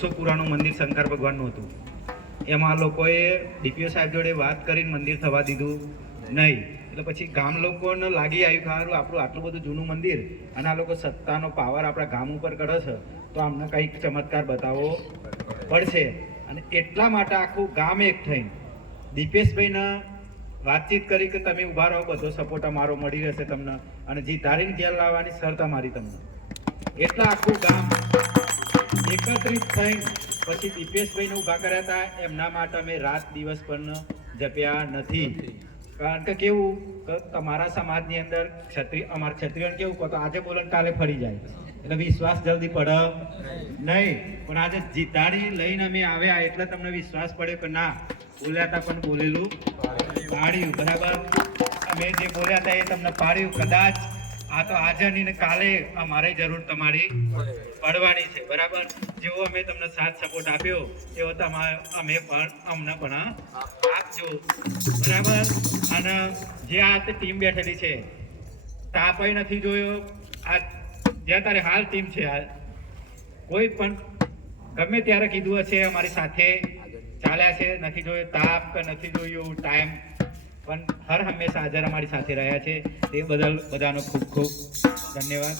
પુરાનું મંદિર શંકર ભગવાનનું હતું. એમાં લોકોએ ડીપીઓ સાહેબ જોડે વાત કરીને મંદિર થવા દીધું નહીં. એટલે પછી ગામ લોકોને લાગી આવ્યું કે સારું આપણું આટલું બધું જૂનું મંદિર અને આ લોકો સત્તાનો પાવર આપણા ગામ ઉપર કરે છે તો આમને કંઈક ચમત્કાર બતાવવો પડશે. અને એટલા માટે આખું ગામ એક થઈને દીપેશભાઈને વાતચીત કરી કે તમે ઊભા રહો, બધો સપોર્ટ અમારો મળી રહેશે તમને અને જીતાડીને ઘેર લાવવાની શરત અમારી તમને. એટલા આખું ગામ એકત્રિત થઈને પછી દીપેશભાઈને ઊભા કર્યા હતા. એમના માટે અમે રાત દિવસ પણ જપ્યા નથી. કારણ કે કેવું કે તમારા સમાજની અંદર અમારા ક્ષત્રિયોને કેવું કહો તો આજે બોલો કાલે ફરી જાય, એટલે વિશ્વાસ જલ્દી પડે નહીં. પણ આજે જીતાડી લઈને અમે આવ્યા એટલે તમને વિશ્વાસ પડ્યો કે ના બોલ્યા હતા પણ બોલેલું પાડ્યું. બરાબર, અમે જે બોલ્યા હતા એ તમને પાડ્યું. કદાચ આ તો આજે ને કાલે અમારે જરૂર તમારી પડવાની છે. બરાબર, જેવો અમે તમને સાથ સપોર્ટ આપ્યો એવો અમે પણ અમને પણ આપજો. બરાબર, અને જે આ ટીમ બેઠેલી છે તાપય નથી જોયો. આ જ્યાં તારે હાલ ટીમ છે કોઈ પણ ગમે ત્યારે કીધું હશે અમારી સાથે ચાલ્યા છે. નથી જોયો તાપ કે નથી જોયું ટાઈમ, પણ હર હંમેશા હાજર અમારી સાથે રહ્યા છે. તે બદલ બધાનો ખૂબ ખૂબ ધન્યવાદ.